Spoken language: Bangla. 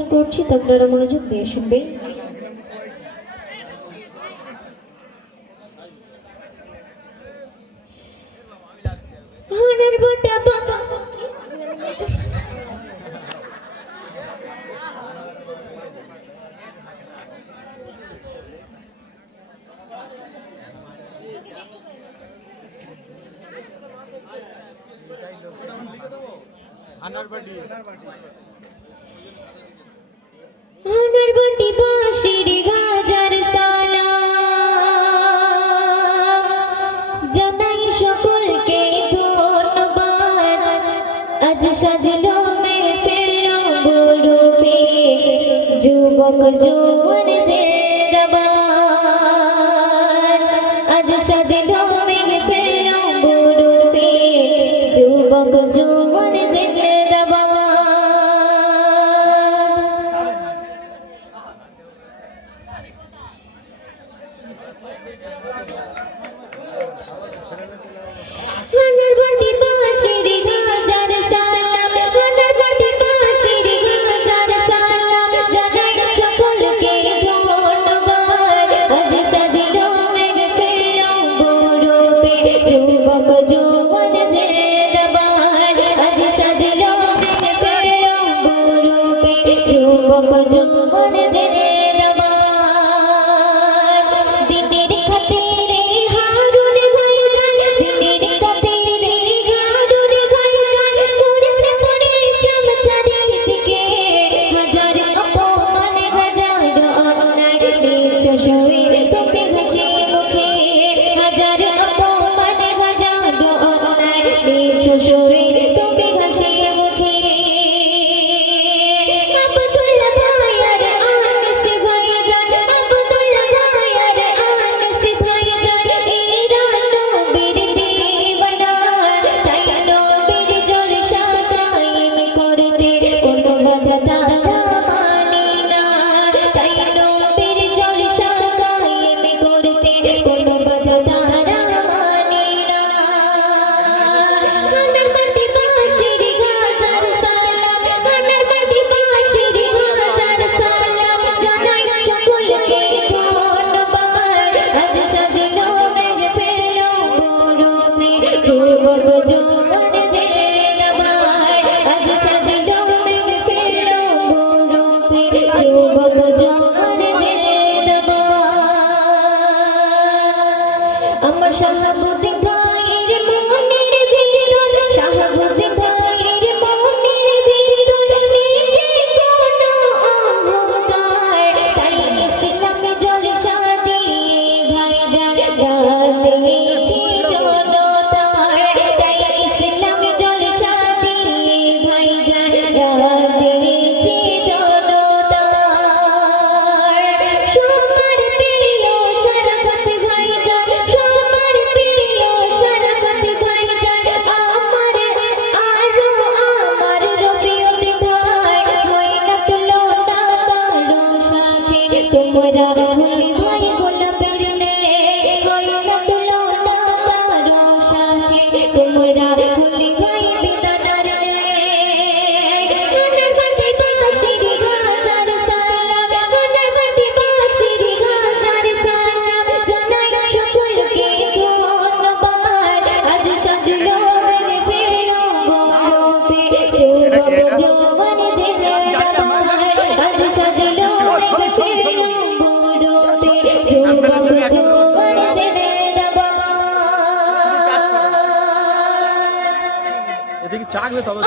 পরিবেশন করছি, তো আপনারা মনোযোগ দিয়ে শুনবেন। আনারবাড়ি বাঁশির হাজার সালাম জানাই সকলকে ধন্যবাদ। আজ সাজলো মেহফিল রূপে যুবক জোয়ান জিন্দাবাদ। আজ সাজলো মেহফিল রূপে যুবক জোয়ান জিন্দাবাদ। আনারবাড়ি বাঁশির হাজার সালাম, আনারবাড়ি বাঁশির হাজার সালাম জানাই সকলকে ধন্যবাদ। আজ সাজলো মেহফিল রূপে যুবক জোয়ান জিন্দাবাদ। আজ সাজলো মেহফিল রূপে যুবক জোয়ান জিন্দাবাদ। দিনের খাতিরে হারুন ভাইজান, দিনের খাতিরে হারুন ভাইজান করেছে পরিশ্রম চারিদিকে। হাজার অপমান হাজার অন্যায় নির্ছ সয়ে তোকে হাসি মুখে। হাজার অপমান হাজার অন্যায় নির্ছ সয়ে তোকে হাসি মুখে। আব্দুল্লাহ ভাইয়ার আনিস ভাইজান, আব্দুল্লাহ ভাইয়ার আনিস ভাইজান এরা নবীর দিওয়ানা। তাই নবীর জলসা কায়েম করতে কোনো বাধা তারা মানে না। তাই নবীর জলসা কায়েম করতে কোনো বাধা তারা মানে না। আনারবাড়ি বাঁশির হাজার সালাম, আনারবাড়ি বাঁশির হাজার সালাম জানাই সকলকে ধন্যবাদ। আজ সাজলো মেহফিল রূপে যুবক জোয়ান জিন্দাবাদ। আজ সাজলো মেহফিল রূপে যুবক জোয়ান জিন্দাবাদ। আমার শাহাবুদ্দিন ভাইয়ের মনের ভিতর, শাহাবুদ্দিন ভাইয়ের মনের ভিতর নিজে কোনো অহংকার। তাই ইসলামে জলসা দিয়ে ভাইজান ডাক দিয়েছি জনতার। তাই ইসলামে জলসা দিয়ে ভাইজান ডাক দিয়েছি জনতার। সবার প্রিয় শরফত ভাইজান, সবার প্রিয় শরফত ভাইজান আমার আরো আমার রবিউল ভাই। হয় না তুলনা কারো সাথে তোমরা হলি ভাই গোলাপের ন্যায়। হয় না তুলনা কারো সাথে তোমরা হলি ভাই বেদানার ন্যায়। আনারবাড়ি বাঁশির হাজার সালাম, আনারবাড়ি বাঁশির হাজার সালাম জানাই সকলকে ধন্যবাদ। আজ সাজলো মেহফিল রূপে যুবক জোয়ান জিন্দাবাদ। আজ সাজলো মেহফিল রূপে যুবক জোয়ান জিন্দাবাদ। এদিকে চাকবে তবে